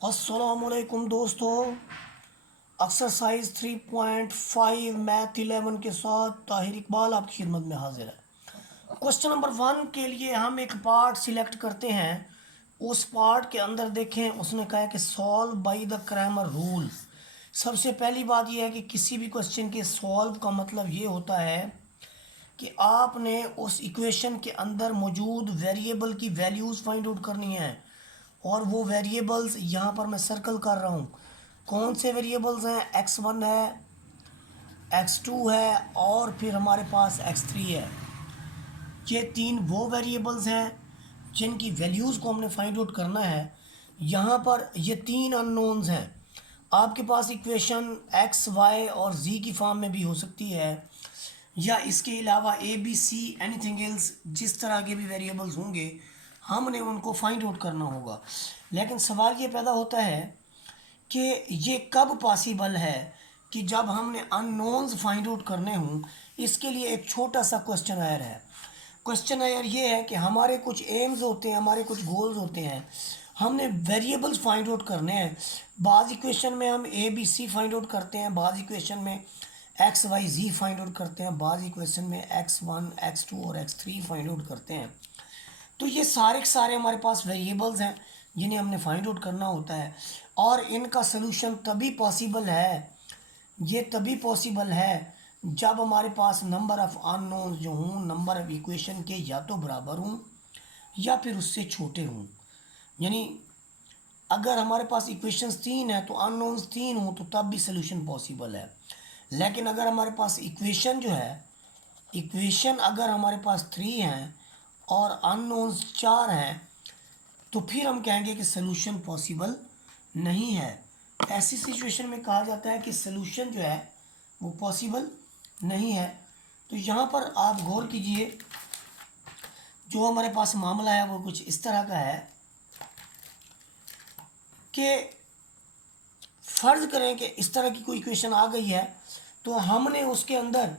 अस्सलामुअलैकुम दोस्तों। Exercise 3.5 math 11 के साथ ताहिर इकबाल आपकी खिदमत में हाजिर है। क्वेश्चन नंबर 1 के लिए हम एक पार्ट सिलेक्ट करते हैं। उस पार्ट के अंदर देखें, उसने कहा है कि solve by the Cramer rule. सबसे पहली बात यह है कि किसी भी क्वेश्चन के सॉल्व का मतलब ये होता है कि आपने उस इक्वेशन के अंदर मौजूद वेरिएबल की वैल्यूज़ फाइंड आउट करनी है। और वो वेरिएबल्स यहाँ पर मैं सर्कल कर रहा हूँ। कौन से वेरिएबल्स हैं? x1 है, x2 है और फिर हमारे पास x3 है। ये तीन वो वेरिएबल्स हैं जिनकी वैल्यूज़ को हमने फाइंड आउट करना है। यहाँ पर ये तीन अननोन्स हैं। आपके पास इक्वेशन x, y और z की फॉर्म में भी हो सकती है, या इसके अलावा a b c anything else, जिस तरह के भी वेरिएबल्स होंगे हमने उनको फाइंड आउट करना होगा। लेकिन सवाल ये पैदा होता है कि ये कब पॉसिबल है कि जब हमने अननोन्स फाइंड आउट करने हों। इसके लिए एक छोटा सा क्वेश्चन है। क्वेश्चन ये है कि हमारे कुछ एम्स होते हैं, हमारे कुछ गोल्स होते हैं, हमने वेरिएबल्स फाइंड आउट करने हैं। बाज़ इक्वेशन में हम A B C find out करते हैं, बाज़ इक्वेशन में X Y Z find out करते हैं, बाज़ इक्वेशन में x1 x2 और x3 फाइंड आउट करते हैं। तो ये सारे के सारे हमारे पास वेरिएबल्स हैं जिन्हें हमने फाइंड आउट करना होता है। और इनका सलूशन तभी पॉसिबल है, ये तभी पॉसिबल है जब हमारे पास नंबर ऑफ़ अननोन्स जो हों नंबर ऑफ़ इक्वेशन के या तो बराबर हों या फिर उससे छोटे हों। यानी अगर हमारे पास इक्वेशंस तीन है तो अननोन्स तीन हों तो तब भी सलूशन पॉसिबल है। लेकिन अगर हमारे पास इक्वेशन जो है, इक्वेशन अगर हमारे पास थ्री हैं और अननोन्स चार हैं तो फिर हम कहेंगे कि सलूशन पॉसिबल नहीं है। ऐसी सिचुएशन में कहा जाता है कि सलूशन जो है वो पॉसिबल नहीं है। तो यहाँ पर आप गौर कीजिए, जो हमारे पास मामला है वो कुछ इस तरह का है कि फ़र्ज़ करें कि इस तरह की कोई इक्वेशन आ गई है तो हमने उसके अंदर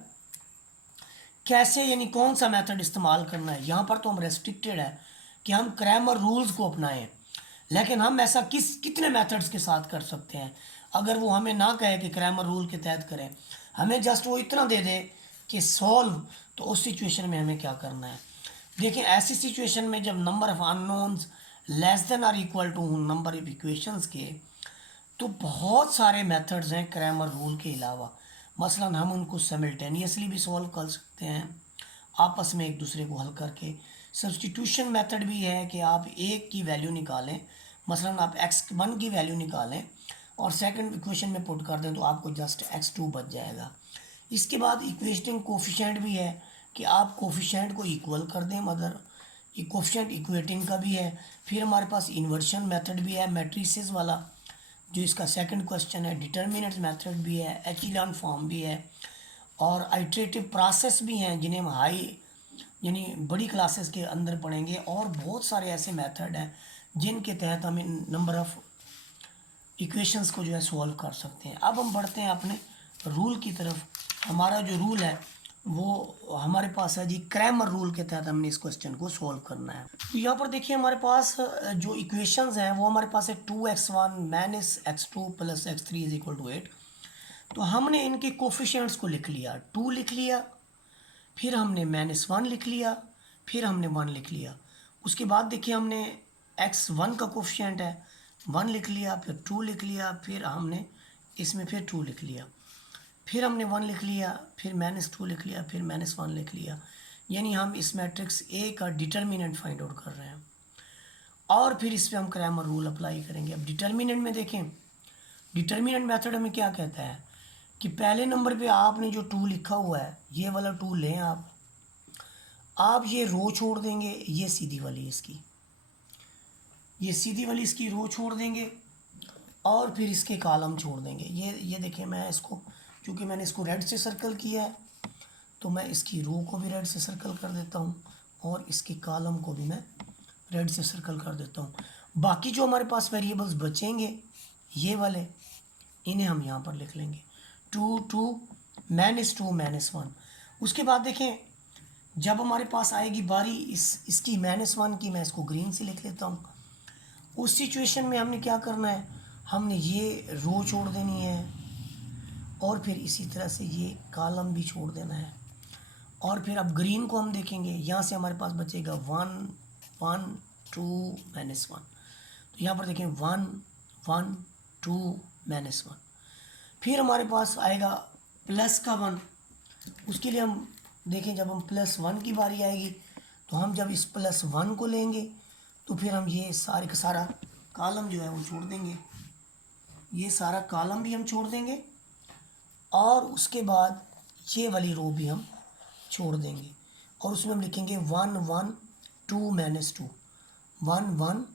कैसे, यानी कौन सा मेथड इस्तेमाल करना है। यहाँ पर तो हम रेस्ट्रिक्टेड है कि हम क्रैमर रूल्स को अपनाएं, लेकिन हम ऐसा कितने मेथड्स के साथ कर सकते हैं। अगर वो हमें ना कहे कि क्रैमर रूल के तहत करें, हमें जस्ट वो इतना दे दे कि सॉल्व, तो उस सिचुएशन में हमें क्या करना है। देखिए, ऐसी सिचुएशन में जब number of unknowns less than or equal to number of equations के, तो बहुत सारे मेथड्स हैं क्रैमर रूल के अलावा। मसलन हम उनको सिमल्टेनियसली भी सॉल्व कर सकते हैं, आपस में एक दूसरे को हल करके। सब्स्टिट्यूशन मेथड भी है कि आप एक की वैल्यू निकालें, मसलन आप x1 की वैल्यू निकालें और सेकंड इक्वेशन में पुट कर दें तो आपको जस्ट x2 बच जाएगा। इसके बाद इक्वेशनिंग कोफिशेंट भी है कि आप कोफिशेंट को इक्वल कर दें, मदर कोफिशेंट इक्वेटिंग का भी है। फिर हमारे पास इन्वर्शन मेथड भी है, मैट्रिसेस वाला, जो इसका सेकंड क्वेश्चन है। डिटर्मिनेंट मेथड भी है, एचिलॉन फॉर्म भी है, और आइट्रेटिव प्रोसेस भी हैं जिन्हें हम हाई यानी बड़ी क्लासेस के अंदर पढ़ेंगे। और बहुत सारे ऐसे मेथड हैं जिनके तहत हम इन नंबर ऑफ़ इक्वेशंस को जो है सॉल्व कर सकते हैं। अब हम बढ़ते हैं अपने रूल की तरफ। हमारा जो रूल है वो हमारे पास है जी, क्रैमर रूल के तहत हमने इस क्वेश्चन को सॉल्व करना है। तो यहाँ पर देखिए, हमारे पास जो इक्वेशंस हैं वो हमारे पास है 2x1 minus x2 plus x3 is equal to 8। तो हमने इनके कोफिशिएंट्स को लिख लिया, 2 लिख लिया, फिर हमने -1 लिख लिया, फिर हमने 1 लिख लिया। उसके बाद देखिए, हमने x1 का कोफिशिएंट है 1 लिख लिया, फिर 2 लिख लिया, फिर हमने इसमें फिर 2 लिख लिया, फिर हमने 1 लिख लिया, फिर -2 लिख लिया, फिर -1 लिख लिया। यानी हम इस मैट्रिक्स ए का डिटर्मिनेंट फाइंड आउट कर रहे हैं और फिर इस पर हम क्रैमर रूल अप्लाई करेंगे। अब डिटर्मिनेंट में देखें, डिटर्मिनेंट मेथड हमें क्या कहता है कि पहले नंबर पे आपने जो 2 लिखा हुआ है ये वाला 2 लें आप ये रो छोड़ देंगे, ये सीधी वाली इसकी, ये सीधी वाली इसकी रो छोड़ देंगे और फिर इसके कॉलम छोड़ देंगे। ये देखिए, मैं इसको, क्योंकि मैंने इसको रेड से सर्कल किया है तो मैं इसकी रो को भी रेड से सर्कल कर देता हूँ और इसके कॉलम को भी मैं रेड से सर्कल कर देता हूँ। बाकी जो हमारे पास वेरिएबल्स बचेंगे ये वाले, इन्हें हम यहाँ पर लिख लेंगे 2 2 -2 -1। उसके बाद देखें, जब हमारे पास आएगी बारी इसकी -1 की, मैं इसको ग्रीन से लिख लेता हूँ। उस सिचुएशन में हमने क्या करना है, हमने ये रो छोड़ देनी है और फिर इसी तरह से ये कॉलम भी छोड़ देना है। और फिर अब ग्रीन को हम देखेंगे, यहाँ से हमारे पास बचेगा 1 1 2 -1। तो यहाँ पर देखें 1 1 2 -1। फिर हमारे पास आएगा प्लस का 1। उसके लिए हम देखें, जब हम +1 की बारी आएगी तो हम जब इस +1 को लेंगे तो फिर हम ये सारे का सारा कॉलम जो है वो छोड़ देंगे, ये सारा कॉलम भी हम छोड़ देंगे और उसके बाद ये वाली रो भी हम छोड़ देंगे और उसमें हम लिखेंगे 1 1 2 -2 1 1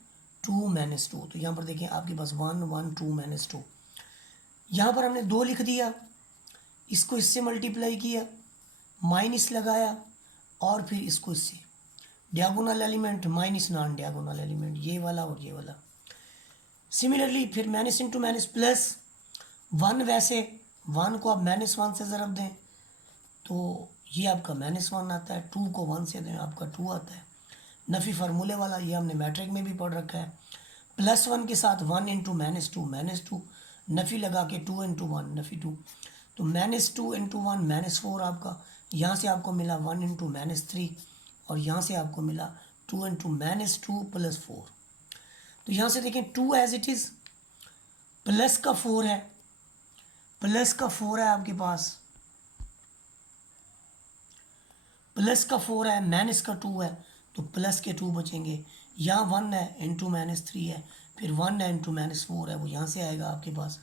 2 -2। तो यहाँ पर देखें आपके पास 1 1 2 -2। यहाँ पर हमने 2 लिख दिया, इसको इससे मल्टीप्लाई किया, माइनस लगाया और फिर इसको इससे diagonal element minus non diagonal element, ये वाला और ये वाला। सिमिलरली फिर माइनस इंटू माइनस प्लस 1, वैसे 1 को आप -1 से ज़रब दें तो ये आपका -1 आता है, 2 को 1 से दें आपका 2 आता है। नफ़ी फार्मूले वाला, ये हमने मैट्रिक में भी पढ़ रखा है। +1 के साथ 1 इंटू -2 नफ़ी लगा के 2 इंटू 1 नफ़ी 2, तो -2 इंटू 1 -4 आपका। यहाँ से आपको मिला 1 इंटू -3 और यहाँ से आपको मिला 2 इंटू -2 + 4। तो यहाँ से देखें 2 एज इट इज़, प्लस का 4 है, प्लस का 4 है आपके पास, प्लस का 4 है, माइनस का 2 है, तो प्लस के 2 बचेंगे। यहाँ 1 है इंटू -3 है, फिर 1 है इंटू -4 है, वो यहाँ से आएगा आपके पास।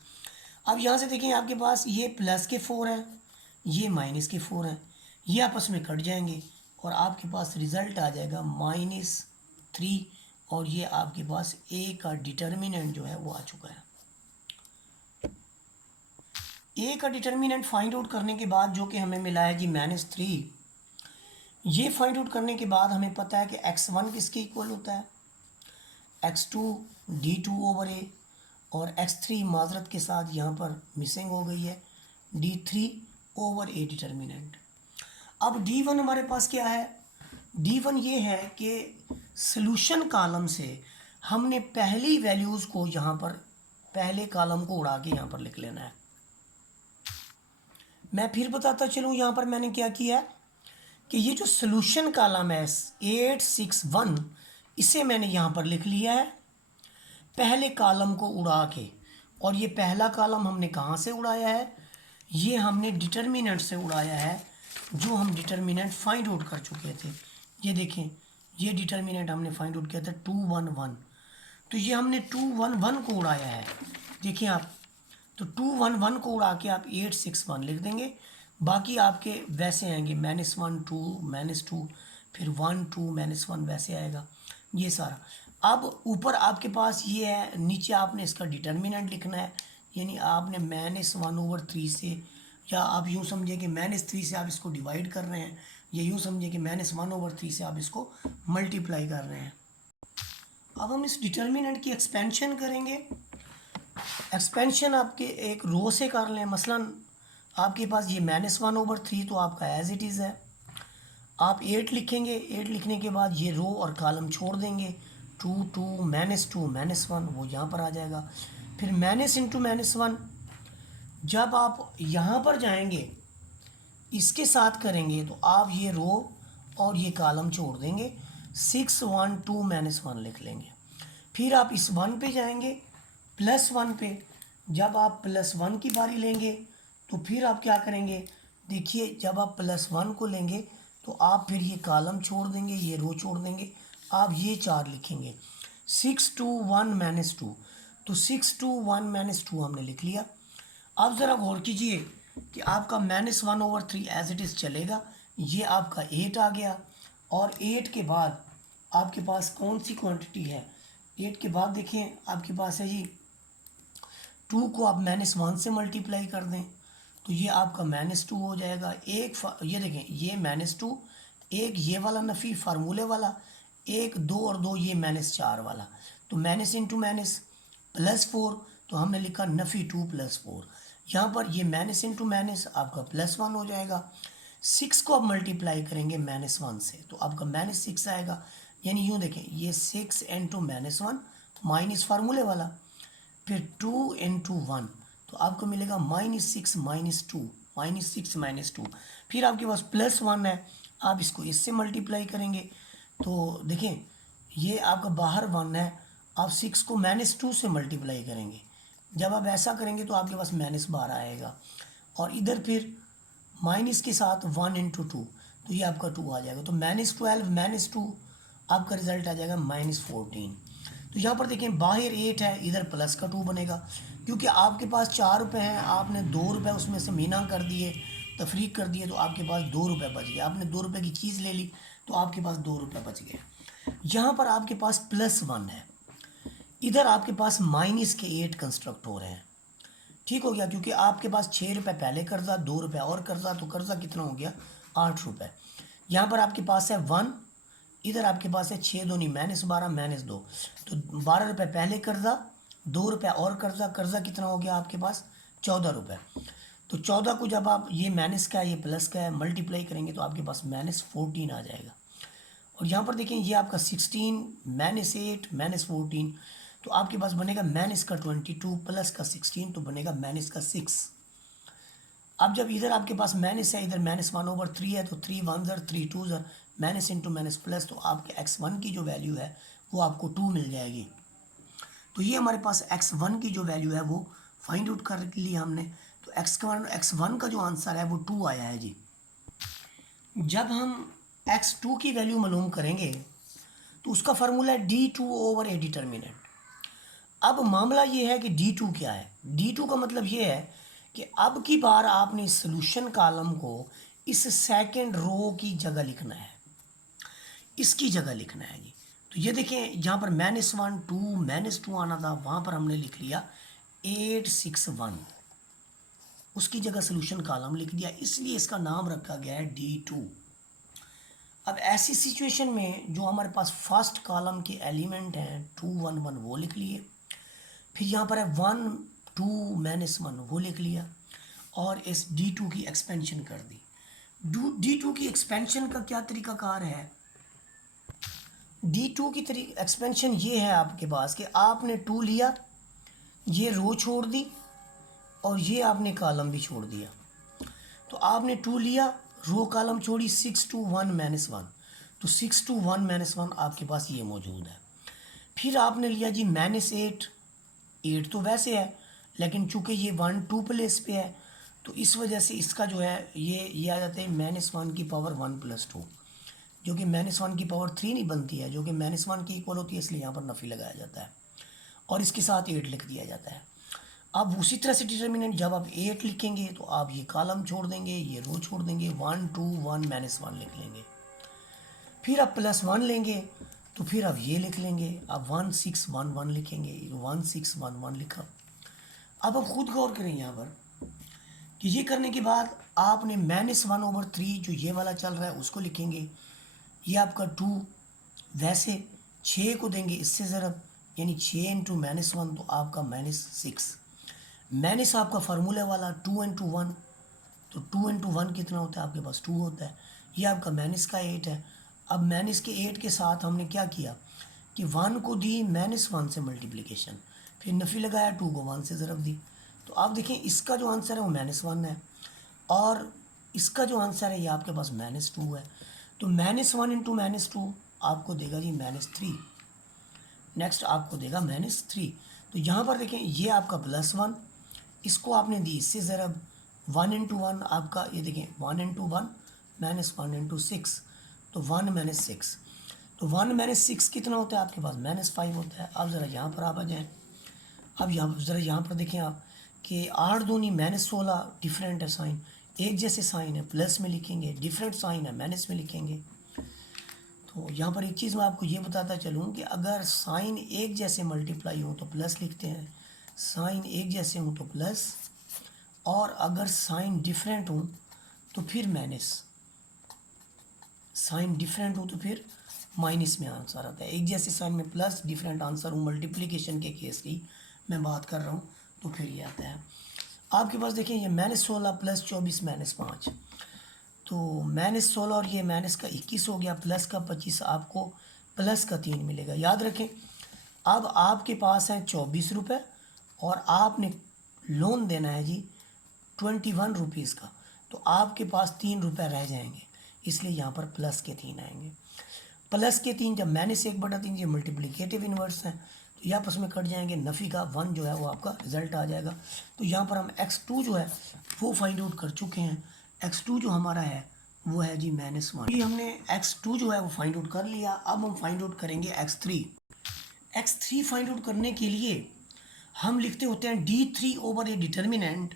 अब यहाँ से देखें आपके पास ये प्लस के 4 हैं, ये माइनस के 4 हैं, ये आपस में कट जाएंगे और आपके पास रिज़ल्ट आ जाएगा -3 और ये आपके पास ए का डिटर्मिनेंट जो है वो आ चुका है। ए का डिटर्मिनेंट फाइंड आउट करने के बाद जो कि हमें मिला है जी -3, ये फाइंड आउट करने के बाद हमें पता है कि x1 किसके इक्वल होता है, x2 d2/a और x3 माजरत के साथ यहाँ पर मिसिंग हो गई है d3/a डिटर्मिनेंट। अब d1 हमारे पास क्या है, d1 ये है कि सॉल्यूशन कॉलम से हमने पहली वैल्यूज़ को यहाँ पर पहले कॉलम को उड़ा के यहाँ पर लिख लेना है। मैं फिर बताता चलूँ, यहाँ पर मैंने क्या किया है कि ये जो सॉल्यूशन कॉलम है 861, इसे मैंने यहाँ पर लिख लिया है पहले कॉलम को उड़ा के। और ये पहला कॉलम हमने कहाँ से उड़ाया है, ये हमने डिटर्मिनेंट से उड़ाया है, जो हम डिटर्मिनेंट फाइंड आउट कर चुके थे। ये देखें, ये डिटर्मिनेंट हमने फाइंड आउट किया था 211, तो ये हमने 211 को उड़ाया है। देखिए आप, तो 211 को उड़ा के आप 861 लिख देंगे, बाकी आपके वैसे आएंगे -1 2 -2 फिर 1 2 -1 वैसे आएगा ये सारा। अब ऊपर आपके पास ये है, नीचे आपने इसका डिटर्मिनेंट लिखना है, यानी आपने -1/3 से, या आप यूँ समझिए कि -3 से आप इसको डिवाइड कर रहे हैं, या यूँ समझिए कि -1/3 से आप इसको मल्टीप्लाई कर रहे हैं। अब हम इस डिटर्मिनेंट की एक्सपेंशन करेंगे। एक्सपेंशन आपके एक रो से कर लें, मसलन आपके पास ये -1/3 तो आपका एज इट इज़ है, आप 8 लिखेंगे, 8 लिखने के बाद ये रो और कॉलम छोड़ देंगे, 2 2 -2 -1 वो यहाँ पर आ जाएगा। फिर माइनस इंटू -1, जब आप यहाँ पर जाएंगे इसके साथ करेंगे तो आप ये रो और ये कॉलम छोड़ देंगे, 6 1 2 -1 लिख लेंगे। फिर आप इस 1 पे जाएंगे, +1 पे, जब आप +1 की बारी लेंगे तो फिर आप क्या करेंगे, देखिए जब आप +1 को लेंगे तो आप फिर ये कॉलम छोड़ देंगे, ये रो छोड़ देंगे, आप ये 4 लिखेंगे, 6 2 1 -2, तो 6 2 1 -2 हमने लिख लिया। अब ज़रा गौर कीजिए कि आपका -1/3 एज इट इज़ चलेगा, ये आपका 8 आ गया, और 8 के बाद आपके पास कौन सी क्वांटिटी है, 8 के बाद देखें आपके पास है जी 2 को आप -1 से मल्टीप्लाई कर दें तो ये आपका -2 हो जाएगा। ये देखें, ये -2, एक ये वाला नफ़ी फार्मूले वाला, एक 2 और 2 ये -4 वाला, तो माइनस इंटू माइनस +4, तो हमने लिखा नफ़ी 2 + 4। यहाँ पर ये माइनस इंटू माइनस आपका +1 हो जाएगा। 6 को आप मल्टीप्लाई करेंगे -1 से तो आपका -6 आएगा, यानी यूँ देखें, ये 6 इंटू -1 माइनस फार्मूले वाला, फिर 2 × 1 तो आपको मिलेगा -6 -2, फिर आपके पास +1 है, आप इसको इससे मल्टीप्लाई करेंगे तो देखें ये आपका बाहर 1 है, आप 6 को -2 से मल्टीप्लाई करेंगे, जब आप ऐसा करेंगे तो आपके पास -12 आएगा, और इधर फिर माइनस के साथ 1 × 2 तो ये आपका 2 आ जाएगा, तो -12 -2 आपका रिजल्ट आ जाएगा -14। तो यहाँ पर देखें बाहर 8 है, इधर प्लस का 2 बनेगा, क्योंकि आपके पास 4 रुपये हैं, आपने 2 रुपये उसमें से मीना कर दिए, तफरीक कर दिए, तो आपके पास 2 रुपये बच गए। आपने 2 रुपये की चीज़ ले ली तो आपके पास 2 रुपये बच गए। यहाँ पर आपके पास +1 है, इधर आपके पास माइनस के 8 कंस्ट्रक्ट हो रहे हैं, ठीक हो गया, क्योंकि आपके पास 6 रुपये पहले कर्जा, 2 रुपये और कर्जा, तो कर्जा कितना हो गया 8 रुपये। यहाँ पर आपके पास है 1, इधर आपके पास है 6 दूनी -12 -2, तो 12 रुपये पहले कर्जा, 2 रुपये और कर्जा, कर्जा कितना हो गया आपके पास 14 रुपये। तो 14 को जब आप ये माइनस का है ये प्लस का है मल्टीप्लाई करेंगे तो आपके पास -14 आ जाएगा। और यहाँ पर देखें ये आपका 16 -8 -14, तो आपके पास बनेगा -22 प्लस का 16 तो बनेगा -6। अब जब इधर आपके पास माइनस है, इधर -1/3 है, तो 3 1 3 2 माइनस इंटू माइनस प्लस, तो आपके x1 की जो वैल्यू है वो आपको 2 मिल जाएगी। तो ये हमारे पास x1 की जो वैल्यू है वो फाइंड आउट कर लिया हमने, तो x1 का जो आंसर है वो 2 आया है जी। जब हम x2 की वैल्यू मालूम करेंगे तो उसका फार्मूला है d2/a डिटर्मिनेंट। अब मामला ये है कि d2 क्या है, d2 का मतलब ये है कि अब की बार आपने सोल्यूशन कॉलम को इस सेकंड रो की जगह लिखना है, इसकी जगह लिखना है जी। तो ये देखें जहाँ पर -1 2 -2 आना था वहाँ पर हमने लिख लिया 8 6 1, उसकी जगह सोल्यूशन कॉलम लिख दिया, इसलिए इसका नाम रखा गया है d2। अब ऐसी सिचुएशन में जो हमारे पास फर्स्ट कॉलम के एलिमेंट हैं 2 1 1 वो लिख लिए, फिर यहाँ पर है 1 2 -1 वो लिख लिया, और इस d2 की एक्सपेंशन कर दी। d2 की एक्सपेंशन का क्या तरीकाकार है, d2 की एक्सपेंशन ये है आपके पास कि आपने 2 लिया, ये रो छोड़ दी और ये आपने कॉलम भी छोड़ दिया। तो आपने 2 लिया, रो कॉलम छोड़ी, 6 2 1 -1, तो 6 2 1 -1 आपके पास ये मौजूद है। फिर आपने लिया जी -8, 8 तो वैसे है लेकिन चूंकि ये 1 2 प्लेस पे है तो इस वजह से इसका जो है ये आ जाता है -1 की पावर 1 + 2, जो कि -1 की पावर 3 नहीं बनती है, जो कि -1 की इक्वल होती है, इसलिए यहाँ पर नफ़ी लगाया जाता है और इसके साथ 8 लिख दिया जाता है। अब उसी तरह से डिटर्मिनेंट जब आप 8 लिखेंगे तो आप ये कॉलम छोड़ देंगे, ये रो छोड़ देंगे, 1 2 1 -1 लिख लेंगे, फिर आप +1 लेंगे तो फिर आप ये लिख लेंगे, आप 1 6 1 1 लिखेंगे, 1 6 1 1 लिखा। अब आप खुद गौर करें यहाँ पर कि ये करने के बाद आपने -1/3 जो ये वाला चल रहा है उसको लिखेंगे, ये आपका 2, वैसे 6 को देंगे इससे ज़रब, यानी 6 × -1 तो आपका -6, माइनस आपका फार्मूले वाला 2 × 1, तो 2 × 1 कितना होता है आपके पास 2 होता है, ये आपका माइनस का 8 है। अब माइनस के 8 के साथ हमने क्या किया कि 1 को दी -1 से मल्टीप्लिकेशन, फिर नफ़ी लगाया, 2 को 1 से ज़रब दी, तो आप देखें इसका जो आंसर है वो -1 है और इसका जो आंसर है ये आपके पास -2 है। तो -1 × -2 आपको देगा जी -3, नेक्स्ट आपको देगा -3। तो यहाँ पर देखें ये आपका +1, इसको आपने दी इससे ज़रब, 1 × 1 आपका ये देखें 1 × 1 -1 × 6, तो 1 - 6, तो 1 - 6 कितना होता है आपके पास -5 होता है। अब ज़रा यहाँ पर आप आ जाएँ, अब यहाँ पर देखें आप कि 8 दूनी -16, डिफरेंट है साइन, एक जैसे साइन है प्लस में लिखेंगे, डिफरेंट साइन है माइनस में लिखेंगे। तो यहाँ पर एक चीज़ मैं आपको ये बताता चलूँ कि अगर साइन एक जैसे मल्टीप्लाई हो तो प्लस लिखते हैं, साइन एक जैसे हो तो प्लस, और अगर साइन डिफरेंट हो तो फिर माइनस, साइन डिफरेंट हो तो फिर माइनस में आंसर आता है। एक जैसे साइन में प्लस, डिफरेंट आंसर हो, मल्टीप्लिकेशन के केस की मैं बात कर रहा हूँ, तो फिर ये आता है आपके पास। देखें ये -16 + 24 -5, तो -16 और ये माइनस का 21 हो गया, प्लस का 25, आपको प्लस का 3 मिलेगा। याद रखें अब आपके पास है 24 रुपये और आपने लोन देना है जी 21 रुपीज़ का, तो आपके पास 3 रुपये रह जाएंगे, इसलिए यहाँ पर प्लस के 3 आएंगे। प्लस के 3 जब -1/3 ये मल्टीप्लिकेटिव इन्वर्स हैं, तो ये आपस में कट जाएंगे, नफ़ी का 1 जो है वो आपका रिजल्ट आ जाएगा। तो यहाँ पर हम x2 जो है वो फाइंड आउट कर चुके हैं। x2 जो हमारा है वो है जी -1। ये हमने x2 जो है वो फाइंड आउट कर लिया। अब हम फाइंड आउट करेंगे x3। x3 फाइंड आउट करने के लिए हम लिखते होते हैं d3 ओवर ए डिटर्मिनेंट।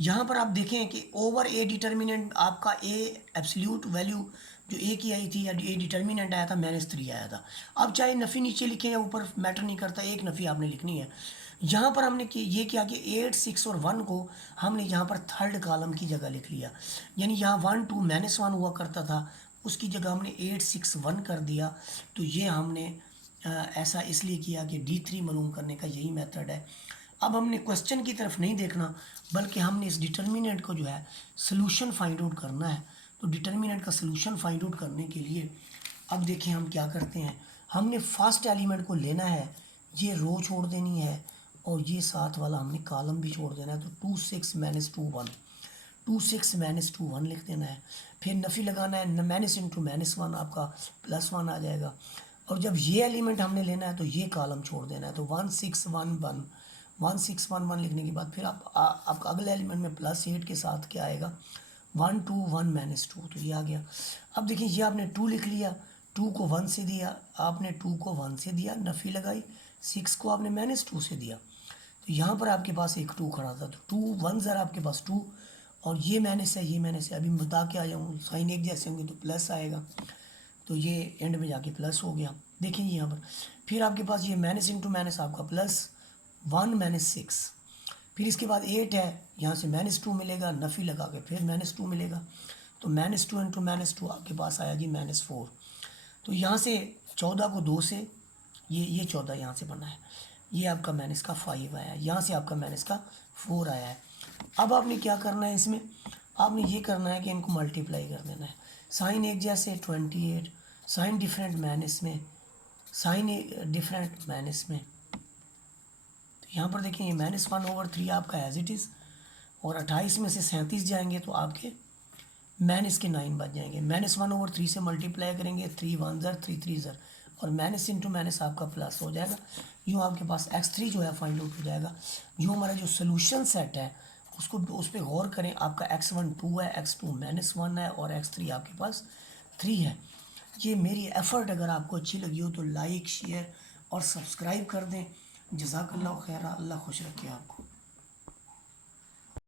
यहाँ पर आप देखें कि ओवर ए डिटर्मिनेंट आपका ए एब्सोल्यूट वैल्यू जो ए की आई थी या ए डिटर्मिनेंट आया था -3 आया था। अब चाहे नफ़ी नीचे लिखें या ऊपर मैटर नहीं करता, एक नफ़ी आपने लिखनी है। यहाँ पर हमने ये किया कि 8, 6 और 1 को हमने यहाँ पर थर्ड कॉलम की जगह लिख लिया, यानी यहाँ 1, 2, -1 हुआ करता था, उसकी जगह हमने 8, 6, 1 कर दिया। तो ये हमने ऐसा इसलिए किया कि D3 मालूम करने का यही मेथड है। अब हमने क्वेश्चन की तरफ नहीं देखना, बल्कि हमने इस डिटर्मिनेंट को जो है सोल्यूशन फाइंड आउट करना है। तो डिटर्मिनेंट का सोल्यूशन फाइंड आउट करने के लिए अब देखिए हम क्या करते हैं। हमने फर्स्ट एलिमेंट को लेना है, ये रो छोड़ देनी है और ये साथ वाला हमने कॉलम भी छोड़ देना है। तो 2, 6 -2, 1, 2, 6 -2, 1 लिख देना है। फिर नफ़ी लगाना है, माइनस इंटू -1 आपका +1 आ जाएगा। और जब ये एलिमेंट हमने लेना है तो ये कॉलम छोड़ देना है। तो 1, 6, 1, 1, 1, 6, 1, 1 लिखने के बाद फिर आपका अगले एलिमेंट में +8 के साथ क्या आएगा 1, 2, 1 -2, तो ये आ गया। अब देखिए ये आपने 2 लिख लिया, 2 को 1 से दिया, आपने 2 को 1 से दिया, नफ़ी लगाई, 6 को आपने -2 से दिया, तो यहाँ पर आपके पास एक 2 खड़ा था। तो 2 1 ज़रा आपके पास 2 और ये माइनस है, ये माइनस है। अभी मैं बता के आ जाऊँ, साइन एक जैसे होंगे तो प्लस आएगा, तो ये एंड में जाके प्लस हो गया। देखिए यहाँ पर फिर आपके पास ये माइनस इंटू माइनस आपका +1 -6, फिर इसके बाद 8 है, यहाँ से -2 मिलेगा, नफ़ी लगा के फिर -2 मिलेगा, तो -2 इंटू -2 आपके पास आया जी -4। तो यहाँ से 14 को 2 से ये 14 यहाँ से बना है, ये आपका -5 आया है, यहाँ से आपका -4 आया है। अब आपने क्या करना है, इसमें आपने ये करना है कि इनको मल्टीप्लाई कर देना है। साइन एक जैसे 28, साइन डिफरेंट माइनस में, साइन डिफरेंट माइनस में, तो यहाँ पर देखिए ये -1/3 आपका एज इट इज़, और 28 में से 37 जाएंगे तो आपके -9 बच जाएंगे। -1/3 से मल्टीप्लाई करेंगे, 3 1 ज़र 3 3 ज़र, और माइनस इंटू माइनस आपका प्लस हो जाएगा। यूँ आपके पास x3 जो है फाइंड आउट हो जाएगा। यूँ हमारा जो सोल्यूशन सेट है उसको उस पर गौर करें। आपका x1 2 है, x2 -1 है और x3 आपके पास 3 है। ये मेरी एफ़र्ट अगर आपको अच्छी लगी हो तो लाइक, शेयर और सब्सक्राइब कर दें। जज़ाकल्लाह खैर, अल्लाह खुश रखे आपको।